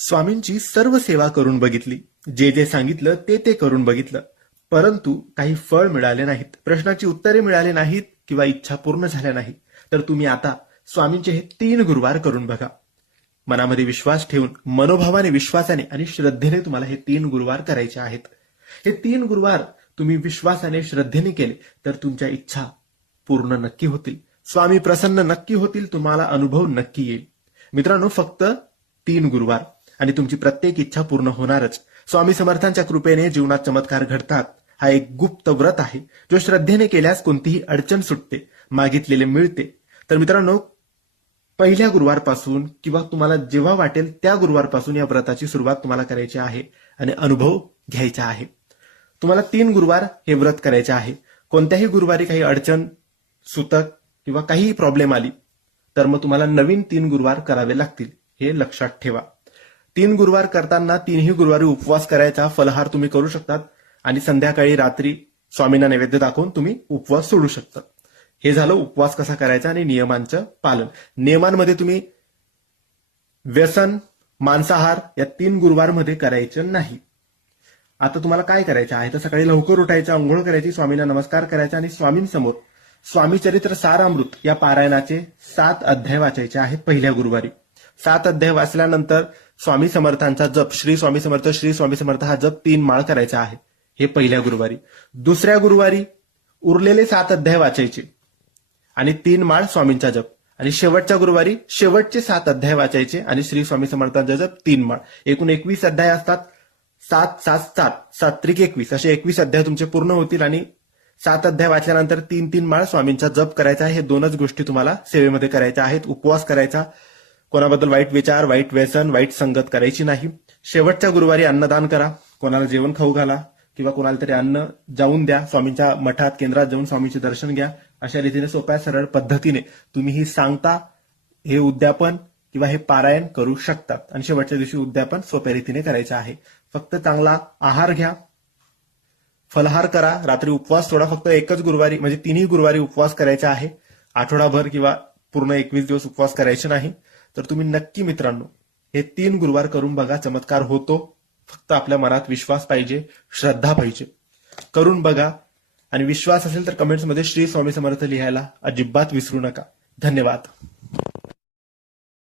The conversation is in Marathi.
स्वामींची सर्व सेवा करून बघितली, जे जे सांगितलं ते करून बघितलं, परंतु काही फळ मिळाले नाहीत, प्रश्नाची उत्तरे मिळाली नाहीत किंवा इच्छा पूर्ण झाल्या नाही, तर तुम्ही आता स्वामींचे हे 3 गुरुवार करून बघा. मनामध्ये विश्वास ठेवून, मनोभावाने, विश्वासाने आणि श्रद्धेने तुम्हाला हे 3 गुरुवार करायचे आहेत. हे 3 गुरुवार तुम्ही विश्वासाने, श्रद्धेने केले तर तुमच्या इच्छा पूर्ण नक्की होतील, स्वामी प्रसन्न नक्की होतील, तुम्हाला अनुभव नक्की येईल. मित्रांनो, फक्त 3 गुरुवार आणि तुमची प्रत्येक इच्छा पूर्ण होणारच. स्वामी समर्थांच्या कृपेने जीवनात चमत्कार घडतात. हा एक गुप्त व्रत आहे, जो श्रद्धेने केल्यास कोणतीही अडचण सुटते, मागितलेले मिळते. तर मित्रांनो, पहिल्या गुरुवारपासून किंवा तुम्हाला जेव्हा वाटेल त्या गुरुवारपासून या व्रताची सुरुवात तुम्हाला करायची आहे आणि अनुभव घ्यायचा आहे. तुम्हाला 3 गुरुवार हे व्रत करायचे आहे. कोणत्याही गुरुवारी काही अडचण, सुतक किंवा काही प्रॉब्लेम आली तर मग तुम्हाला नवीन 3 गुरुवार करावे लागतील, हे लक्षात ठेवा. 3 गुरुवार करताना 3ही गुरुवारी उपवास करायचा, फलहार तुम्ही करू शकतात आणि संध्याकाळी रात्री स्वामींना नैवेद्य दाखवून तुम्ही उपवास सोडू शकता. हे झालं उपवास कसा करायचा आणि नियमांचं पालन. नियमांमध्ये तुम्ही व्यसन, मांसाहार या 3 गुरुवारमध्ये करायचं नाही. आता तुम्हाला काय करायचं आहे तर सकाळी लवकर उठायचं, अंघोळ करायची, स्वामींना नमस्कार करायचा आणि स्वामींसमोर स्वामी चरित्र सारामृत या पारायणाचे 7 अध्याय वाचायचे आहेत पहिल्या गुरुवारी. 7 अध्याय वाचल्यानंतर स्वामी समर्थांचा जप, श्री स्वामी समर्थ, श्री स्वामी समर्थ हा जप 3 माळ करायचा आहे, हे पहिल्या गुरुवारी. दुसऱ्या गुरुवारी उरलेले 7 अध्याय वाचायचे आणि 3 माळ स्वामींचा जप. आणि शेवटच्या गुरुवारी शेवटचे 7 अध्याय वाचायचे आणि श्री स्वामी समर्थांचा जप 3 माळ. एकूण 21 अध्याय असतात. 7, 7, 7, 7 त्रिक 21 असे 21 अध्याय तुमचे पूर्ण होतील. आणि 7 अध्याय वाचल्यानंतर 3 माळ स्वामींचा जप करायचा आहे. हे 2च गोष्टी तुम्हाला सेवेमध्ये करायच्या आहेत. उपवास करायचा, कोणाबद्दल वाईट विचार, वाईट व्यसन, वाईट संगत करायची नाही. शेवटच्या गुरुवारी अन्नदान करा, कोणाला जेवण खाऊ घाला किंवा कोणाला तरी अन्न जाऊन द्या, स्वामींच्या मठात, केंद्रात जाऊन स्वामींचे दर्शन घ्या. अशा रीतीने सोप्या सरळ पद्धतीने तुम्ही ही सांगता, हे उद्यापन किंवा हे पारायण करू शकतात. आणि शेवटच्या दिवशी उद्यापन सोप्या रीतीने करायचं आहे. फक्त चांगला आहार घ्या, फलहार करा, रात्री उपवास सोडा. फक्त एकच गुरुवारी म्हणजे 3ही गुरुवारी उपवास करायचा आहे. आठवडाभर किंवा पूर्ण 21 दिवस उपवास करायचे नाही. तर तुम्ही नक्की मित्रांनो हे 3 गुरुवार करून बघा, चमत्कार होतो. फक्त आपल्या मनात विश्वास पाहिजे, श्रद्धा पाहिजे. करून बघा आणि विश्वास असेल तर कमेंट्समध्ये श्री स्वामी समर्थ लिहायला अजिबात विसरू नका. धन्यवाद.